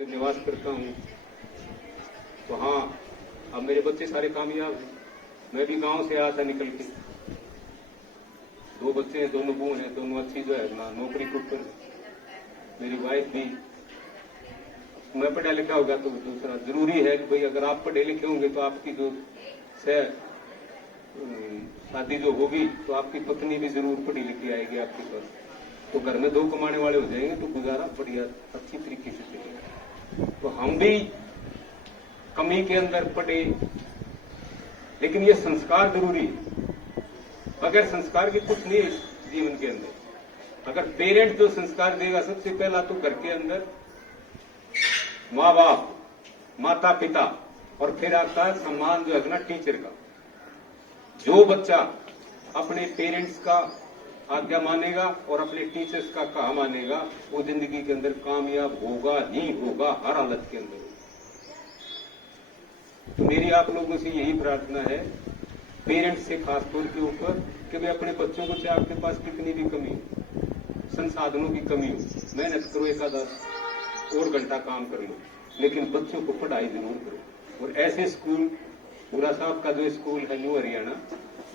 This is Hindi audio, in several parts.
निवास करता हूँ। तो हाँ, अब मेरे बच्चे सारे कामयाब हैं। मैं भी गांव से आया था निकल के। 2 बच्चे हैं, दोनों बूढ़ हैं, दोनों अच्छी जो है ना नौकरी के ऊपर। मेरी वाइफ भी। मैं पढ़ा लिखा होगा तो दूसरा जरूरी है कि भाई अगर आप पढ़े लिखे होंगे तो आपकी जो शादी जो होगी तो आपकी पत्नी भी जरूर पढ़ी लिखी आएगी आपके पास। तो घर में 2 कमाने वाले हो जाएंगे तो गुजारा बढ़िया अच्छी तरीके से चलेगा। तो हम भी कमी के अंदर पढ़े, लेकिन ये संस्कार जरूरी है। बगैर संस्कार के कुछ नहीं है जीवन के अंदर। अगर पेरेंट जो संस्कार देगा, सबसे पहला तो घर के अंदर माँ बाप, माता पिता, और फिर आता है सम्मान जो है ना टीचर का। जो बच्चा अपने पेरेंट्स का आज्ञा मानेगा और अपने टीचर्स का कहा मानेगा, वो जिंदगी के अंदर कामयाब होगा ही होगा, हर हालत के अंदर। तो मेरी आप लोगों से यही प्रार्थना है, पेरेंट्स से खासतौर के ऊपर, कि वे अपने बच्चों को, चाहे आपके पास कितनी भी कमी हो, संसाधनों की कमी हो, मेहनत करो, 1 आधा और घंटा काम कर लो, लेकिन बच्चों को पढ़ाई जरूर करो। और ऐसे स्कूल, पूरा साहब का जो स्कूल है न्यू हरियाणा,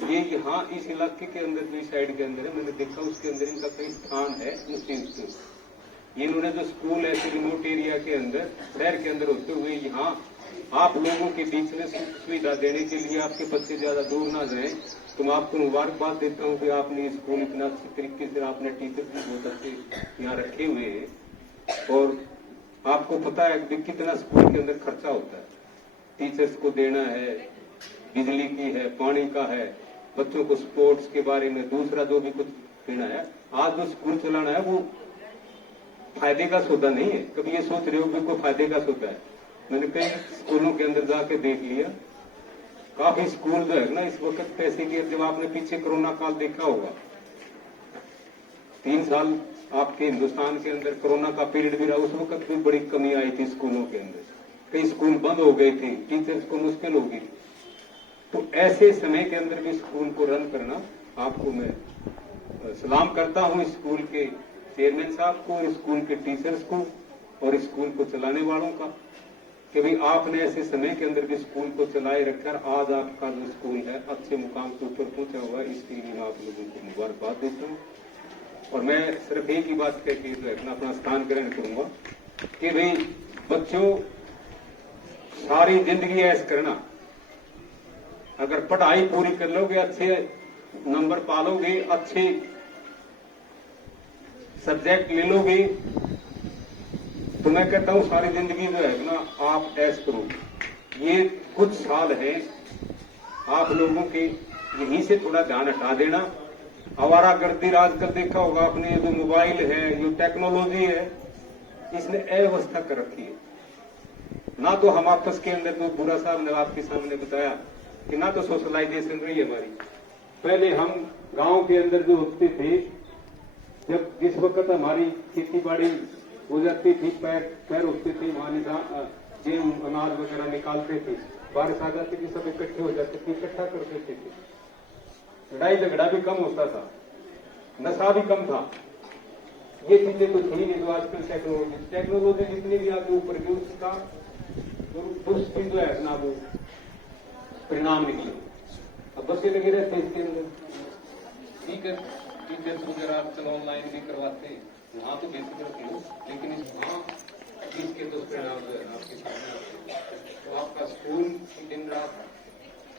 ये यहाँ इस इलाके के अंदर जो साइड के अंदर है, मैंने देखा उसके अंदर इनका कई स्थान है मुस्लिम स्कूल। इन्होंने जो स्कूल है रिमोट एरिया के अंदर, शहर के अंदर होते हुए यहाँ आप लोगों के बीच में सुविधा देने के लिए, आपके बच्चे ज्यादा दूर ना जाएं, तो मैं आपको मुबारकबाद देता हूँ कि आपने स्कूल इतना अच्छी तरीके से, आपने टीचर भी बहुत अच्छे यहाँ रखे हुए हैं। और आपको पता है कि कितना स्कूल के अंदर खर्चा होता है, टीचर्स को देना है, बिजली की है, पानी का है, बच्चों को स्पोर्ट्स के बारे में, दूसरा जो भी कुछ देना है। आज जो स्कूल चलाना है वो फायदे का सौदा नहीं है। कभी ये सोच रहे हो कि कोई फायदे का सौदा है? मैंने कई स्कूलों के अंदर जाके देख लिया, काफी स्कूल जो है ना इस वक्त पैसे की, जब आपने पीछे कोरोना काल देखा होगा, 3 साल आपके हिंदुस्तान के अंदर कोरोना का पीरियड भी रहा, उस वक्त भी बड़ी कमी आई थी स्कूलों के अंदर, कई स्कूल बंद हो गए थे, टीचर्स को मुश्किल होगी। तो ऐसे समय के अंदर भी स्कूल को रन करना, आपको मैं सलाम करता हूं स्कूल के चेयरमैन साहब को, स्कूल के टीचर्स को और स्कूल को चलाने वालों का, कि भाई आपने ऐसे समय के अंदर भी स्कूल को चलाए रखकर आज आपका जो स्कूल है अच्छे मुकाम के ऊपर पहुंचा हुआ है। इसके लिए मैं आप लोगों को मुबारकबाद देता हूँ। और मैं सिर्फ एक ही बात कह के अपना स्थान ग्रहण करूंगा कि भाई बच्चों, सारी जिंदगी ऐश करना, अगर पढ़ाई पूरी कर लोगे, अच्छे नंबर पालोगे, अच्छे सब्जेक्ट ले लोगे, तो मैं कहता हूं सारी जिंदगी जो है ना आप ऐश करोगे। ये कुछ साल है आप लोगों के, यहीं से थोड़ा ध्यान हटा देना। आवारागर्दी आजकल देखा होगा आपने, जो मोबाइल है, जो टेक्नोलॉजी है, इसने अव्यवस्था कर रखी है। ना तो हम आपस के अंदर, जो बुरा साहब ने आपके सामने बताया कि ना तो सोशलाइजेशन रही हमारी। पहले हम गांव के अंदर जो होते थे, जब जिस वक्त हमारी खेती बाड़ी हो जाती थी, पैर उठते थे, वहां गेहूं अनाज वगैरह निकालते थे, बारिश आ जाती थी, सब इकट्ठे हो जाते थे, इकट्ठा कर देते थे, लड़ाई झगड़ा भी कम होता था, नशा भी कम था। ये चीजें तो थी नहीं जो आजकल टेक्नोलॉजी जितनी भी आगे ऊपर गई, उसका दुष्ट जो है ना वो परिणाम निकले। अब बच्चे लगे रहते हैं इसके अंदर, ठीक है, टीचर्स वगैरह आजकल ऑनलाइन भी करवाते हैं, वहां तो बेसिक रखते हो, लेकिन इसके दुष्परिणाम जो है आपके सामने आते हैं। तो आपका स्कूल दिन रात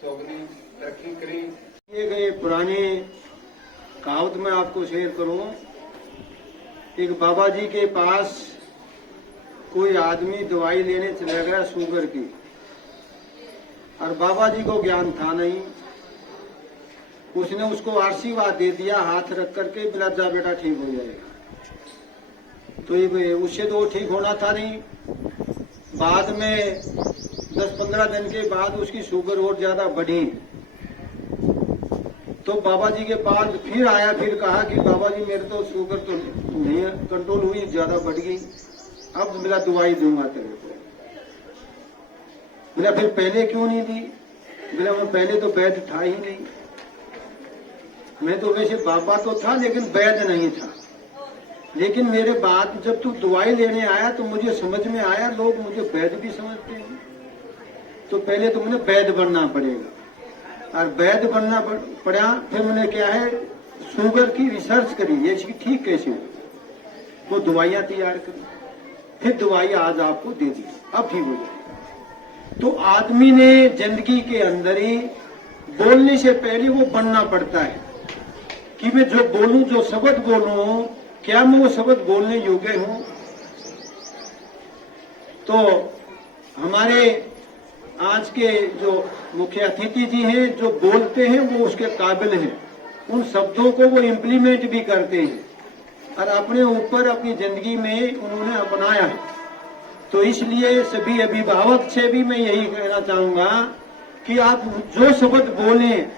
चौगनी तरक्की करें। ये गए पुराने कहावत में आपको शेयर करूं। एक बाबा जी के पास कोई आदमी दवाई लेने चला गया शुगर की, और बाबा जी को ज्ञान था नहीं। उसने उसको आशीर्वाद दे दिया हाथ रख करके, बिला जा बेटा ठीक हो जाएगा। तो ये उससे तो ठीक होना था नहीं। बाद में 10-15 दिन के बाद उसकी शुगर और ज्यादा बढ़ी। तो बाबा जी के पास फिर आया, फिर कहा कि बाबा जी मेरे तो शुगर तो नहीं कंट्रोल हुई, ज्यादा बढ़ गई, अब मेरा दवाई दूंगा तेरे को। मेरा फिर पहले क्यों नहीं दी? मेरा मैं पहले तो वैद्य था ही नहीं, मैं तो वैसे बाबा तो था लेकिन वैद्य नहीं था। लेकिन मेरे बाद जब तू दवाई लेने आया तो मुझे समझ में आया लोग मुझे वैद्य भी समझते हैं, तो पहले तो मुझे वैद्य बनना पड़ेगा, और वैद्य बनना पड़ा। फिर मैंने क्या है शुगर की रिसर्च करी, ये इसकी ठीक कैसे हो, वो दवाइयां तैयार करी, फिर दवाई आज आपको दे दी, अब ठीक हो जाए। तो आदमी ने जिंदगी के अंदर ही बोलने से पहले वो बनना पड़ता है कि मैं जो बोलूं, जो शब्द बोलूं, क्या मैं वो शब्द बोलने योग्य हूं। तो हमारे आज के जो मुख्य अतिथि जी हैं, जो बोलते हैं वो उसके काबिल हैं, उन शब्दों को वो इम्प्लीमेंट भी करते हैं और अपने ऊपर अपनी जिंदगी में उन्होंने अपनाया है। तो इसलिए सभी अभिभावक से भी मैं यही कहना चाहूंगा कि आप जो शब्द बोलें,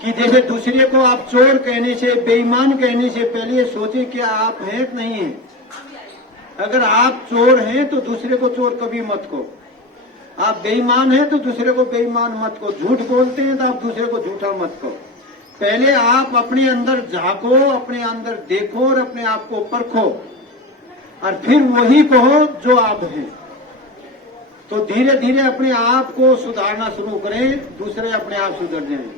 कि जैसे दूसरे को आप चोर कहने से, बेईमान कहने से पहले सोचें कि आप हैं कि नहीं हैं। अगर आप चोर हैं तो दूसरे को चोर कभी मत कहो, आप बेईमान हैं तो दूसरे को बेईमान मत कहो, झूठ बोलते हैं तो आप दूसरे को झूठा मत कहो। पहले आप अपने अंदर झांको, अपने अंदर देखो और अपने आप को परखो, और फिर वही कहो जो आप हैं। तो धीरे धीरे अपने आप को सुधारना शुरू करें, दूसरे अपने आप सुधर जाएं।